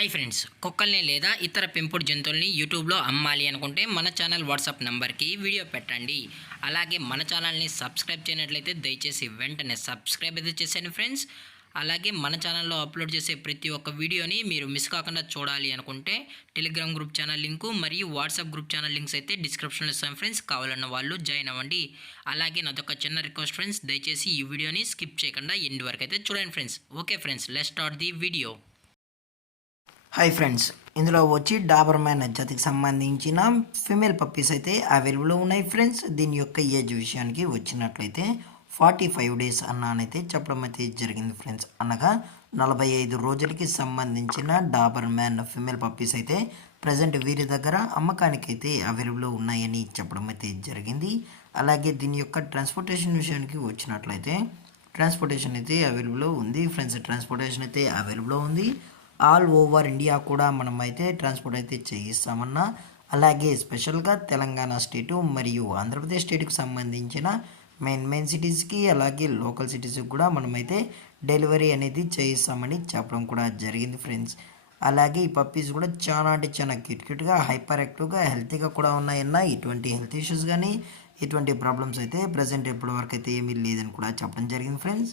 Hi friends, కుక్కల్ని లేదా ఇతర పెంపుడు జంతువుల్ని యూట్యూబ్లో అమ్మాలి అనుకుంటే మన ఛానల్ వాట్సాప్ నెంబర్కి వీడియో పెట్టండి. అలాగే మన ఛానల్ని సబ్స్క్రైబ్ చేయనట్లయితే దయచేసి వెంటనే సబ్స్క్రైబ్ అయితే చేసేయండి ఫ్రెండ్స్. అలాగే మన ఛానల్లో అప్లోడ్ చేసే ప్రతి ఒక్క వీడియోని మీరు మిస్ కాకుండా చూడాలి అనుకుంటే టెలిగ్రామ్ గ్రూప్ ఛానల్ లింకు మరియు వాట్సాప్ గ్రూప్ ఛానల్ లింక్స్ అయితే డిస్క్రిప్షన్లో ఇస్తాం ఫ్రెండ్స్. కావాలన్న వాళ్ళు జాయిన్ అవ్వండి. అలాగే నాదొక చిన్న రిక్వెస్ట్ ఫ్రెండ్స్, దయచేసి ఈ వీడియోని స్కిప్ చేయకుండా ఎండ్ వరకు అయితే చూడండి friends. Okay friends, let's start the video. Hi friends, ఇందులో వచ్చి డాబర్ మ్యాన్ జాతికి సంబంధించిన ఫిమేల్ పప్పీస్ అయితే అవైలబుల్లో ఉన్నాయి ఫ్రెండ్స్. దీని యొక్క ఏజ్ విషయానికి వచ్చినట్లయితే 45 డేస్ అన్నానైతే చెప్పడం అయితే జరిగింది ఫ్రెండ్స్. అనగా 45 రోజులకి సంబంధించిన డాబర్ మ్యాన్ ఫిమేల్ పప్పీస్ అయితే ప్రజెంట్ వీరి దగ్గర అమ్మకానికి అయితే అవైలబుల్లో ఉన్నాయని చెప్పడం అయితే జరిగింది. అలాగే దీని యొక్క ట్రాన్స్పోర్టేషన్ విషయానికి వచ్చినట్లయితే ట్రాన్స్పోర్టేషన్ అయితే అవైలబుల్లో ఉంది ఫ్రెండ్స్. ట్రాన్స్పోర్టేషన్ అయితే అవైలబుల్లో ఉంది. ఆల్ ఓవర్ ఇండియా కూడా మనమైతే ట్రాన్స్పోర్ట్ అయితే చేయిస్తామన్నా. అలాగే స్పెషల్గా తెలంగాణ స్టేటు మరియు ఆంధ్రప్రదేశ్ స్టేట్కి సంబంధించిన మెయిన్ సిటీస్కి అలాగే లోకల్ సిటీస్కి కూడా మనమైతే డెలివరీ అనేది చేయిస్తామని చెప్పడం కూడా జరిగింది ఫ్రెండ్స్. అలాగే ఈ పప్పీస్ కూడా చాలా అంటే చాలా క్యూట్గా హైపర్ యాక్టివ్గా హెల్తీగా కూడా ఉన్నాయన్న. ఎటువంటి హెల్త్ ఇష్యూస్ కానీ ఎటువంటి ప్రాబ్లమ్స్ అయితే ప్రజెంట్ ఇప్పటి వరకు అయితే ఏమీ లేదని కూడా చెప్పడం జరిగింది ఫ్రెండ్స్.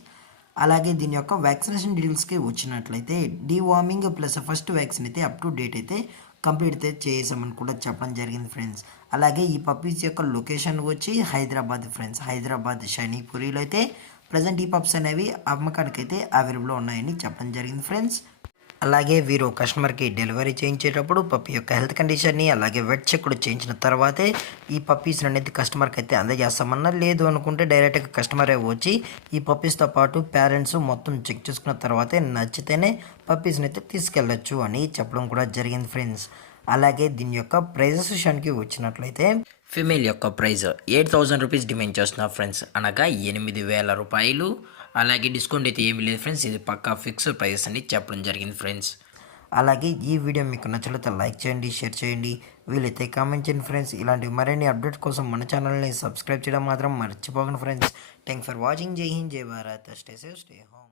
అలాగే దీని యొక్క వ్యాక్సినేషన్ డీటెయిల్స్కి వచ్చినట్లయితే డీవార్మింగ్ ప్లస్ ఫస్ట్ వ్యాక్సిన్ అయితే అప్ టు డేట్ అయితే కంప్లీట్ అయితే చేసామని కూడా చెప్పడం జరిగింది ఫ్రెండ్స్. అలాగే ఈ పప్పీస్ యొక్క లొకేషన్ వచ్చి హైదరాబాద్ ఫ్రెండ్స్. హైదరాబాద్ షైనీపురిలో అయితే ప్రజెంట్ ఈ పప్స్ అనేవి అమ్మకానికి అయితే అవైలబుల్లో ఉన్నాయని చెప్పడం జరిగింది ఫ్రెండ్స్. అలాగే వీరు కస్టమర్కి డెలివరీ చేయించేటప్పుడు పప్పీ యొక్క హెల్త్ కండిషన్ని అలాగే వెట్ చెక్ కూడా చేయించిన తర్వాతే ఈ పప్పీస్ అనేది కస్టమర్కి అయితే అందజేస్తామన్నా. లేదు అనుకుంటే డైరెక్ట్గా కస్టమరే వచ్చి ఈ పప్పీస్తో పాటు పేరెంట్స్ మొత్తం చెక్ చేసుకున్న తర్వాతే నచ్చితేనే పప్పీస్ని అయితే తీసుకెళ్ళచ్చు అని చెప్పడం కూడా జరిగింది ఫ్రెండ్స్. అలాగే దీని యొక్క ప్రైజెస్ విషయానికి వచ్చినట్లయితే ఫిమేల్ యొక్క ప్రైజ్ 8,000 రూపీస్ డిమాండ్ చేస్తున్నారు ఫ్రెండ్స్. అనగా 8,000 రూపాయలు. అలాగే డిస్కౌంట్ అయితే ఏమీ లేదు ఫ్రెండ్స్. ఇది పక్కా ఫిక్స్డ్ ప్రైస్ అని చెప్పడం జరిగింది ఫ్రెండ్స్. అలాగే ఈ వీడియో మీకు నచ్చినట్లయితే లైక్ చేయండి, షేర్ చేయండి, వీలైతే కామెంట్ చేయండి ఫ్రెండ్స్. ఇలాంటి మరిన్ని అప్డేట్స్ కోసం మన ఛానల్ని సబ్స్క్రైబ్ చేయడం మాత్రం మర్చిపోకండి ఫ్రెండ్స్. Thanks for watching. జై హింద్, జై Bharat, stay safe, stay home.